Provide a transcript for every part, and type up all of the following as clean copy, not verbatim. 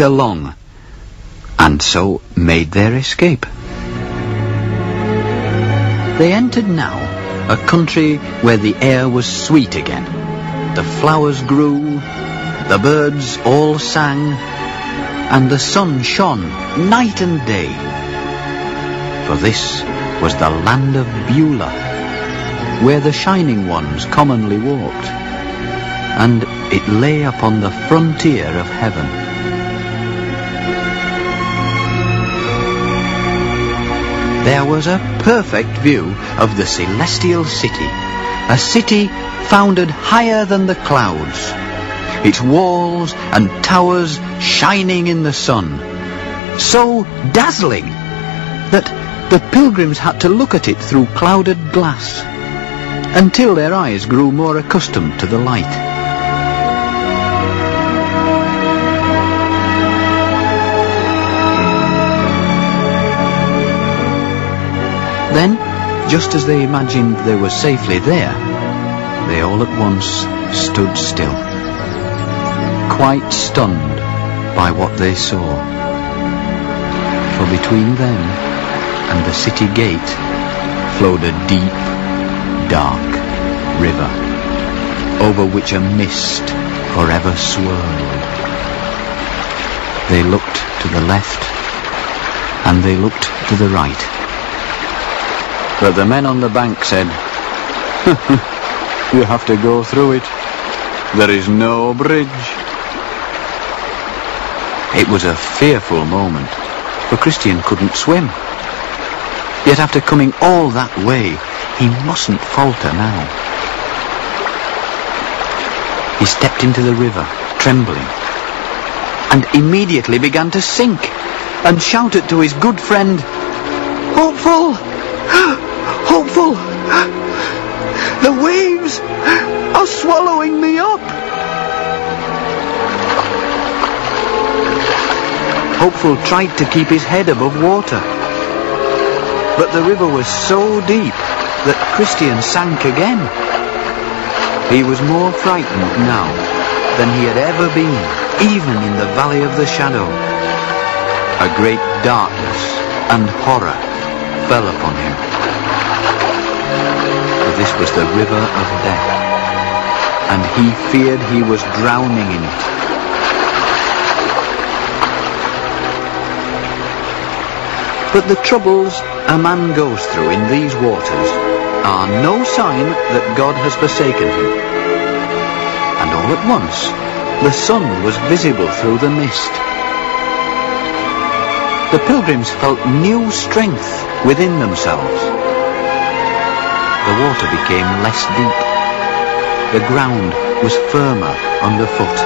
along, and so made their escape. They entered now a country where the air was sweet again. The flowers grew, the birds all sang, and the sun shone night and day. For this was the land of Beulah, where the Shining Ones commonly walked, and it lay upon the frontier of heaven. There was a perfect view of the celestial city, a city founded higher than the clouds, its walls and towers shining in the sun, so dazzling that the pilgrims had to look at it through clouded glass, until their eyes grew more accustomed to the light. Then, just as they imagined they were safely there, they all at once stood still, quite stunned by what they saw. For between them and the city gate flowed a deep, dark river, over which a mist forever swirled. They looked to the left, and they looked to the right. But the men on the bank said, "You have to go through it. There is no bridge." It was a fearful moment, for Christian couldn't swim. Yet after coming all that way, he mustn't falter now. He stepped into the river, trembling, and immediately began to sink, and shouted to his good friend, "Hopeful! Hopeful! The waves are swallowing me up!" Hopeful tried to keep his head above water, but the river was so deep that Christian sank again. He was more frightened now than he had ever been, even in the valley of the shadow. A great darkness and horror fell upon him. For this was the river of death, and he feared he was drowning in it. But the troubles a man goes through in these waters are no sign that God has forsaken him. And all at once, the sun was visible through the mist. The pilgrims felt new strength within themselves. The water became less deep. The ground was firmer underfoot.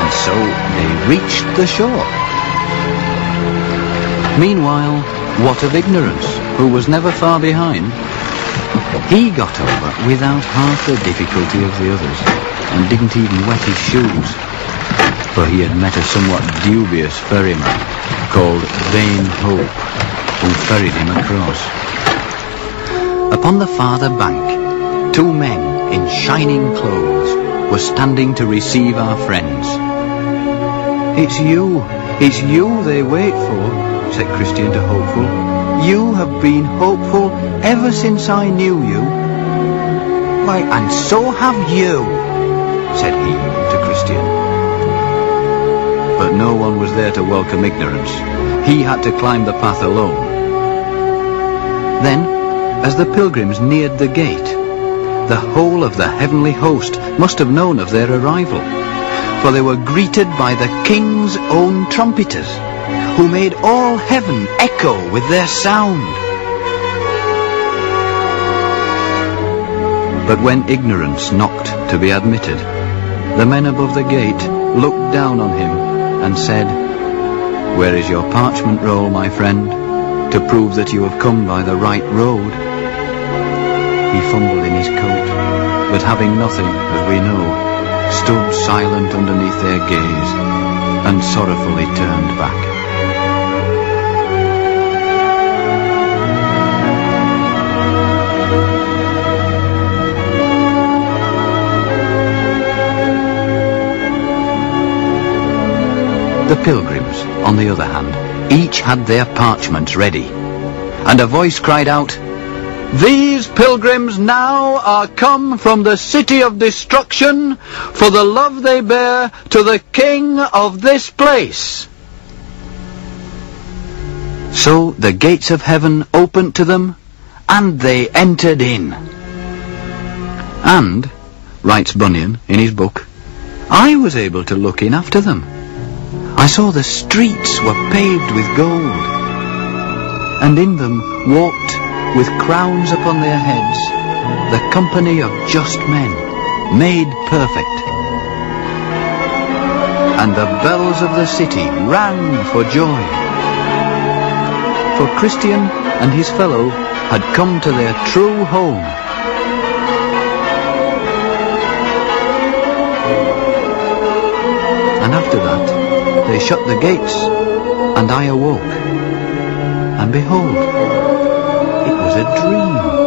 And so they reached the shore. Meanwhile, what of Ignorance, who was never far behind? He got over without half the difficulty of the others, and didn't even wet his shoes, for he had met a somewhat dubious ferryman called Vain Hope, who ferried him across. Upon the farther bank, two men in shining clothes were standing to receive our friends. It's you they wait for," said Christian to Hopeful. "You have been hopeful ever since I knew you." "Why, and so have you," said he to Christian. But no one was there to welcome Ignorance. He had to climb the path alone. Then, as the pilgrims neared the gate, the whole of the heavenly host must have known of their arrival, for they were greeted by the king's own trumpeters, who made all heaven echo with their sound. But when Ignorance knocked to be admitted, the men above the gate looked down on him and said, "Where is your parchment roll, my friend, to prove that you have come by the right road?" He fumbled in his coat, but having nothing, as we know, stood silent underneath their gaze, and sorrowfully turned back. The Pilgrims, on the other hand, each had their parchments ready, and a voice cried out, "These pilgrims now are come from the city of destruction for the love they bear to the king of this place." So the gates of heaven opened to them, and they entered in. And, writes Bunyan in his book, I was able to look in after them. I saw the streets were paved with gold, and in them walked, with crowns upon their heads, the company of just men, made perfect. And the bells of the city rang for joy. For Christian and his fellow had come to their true home. And after that they shut the gates, and I awoke, and behold, it was a dream.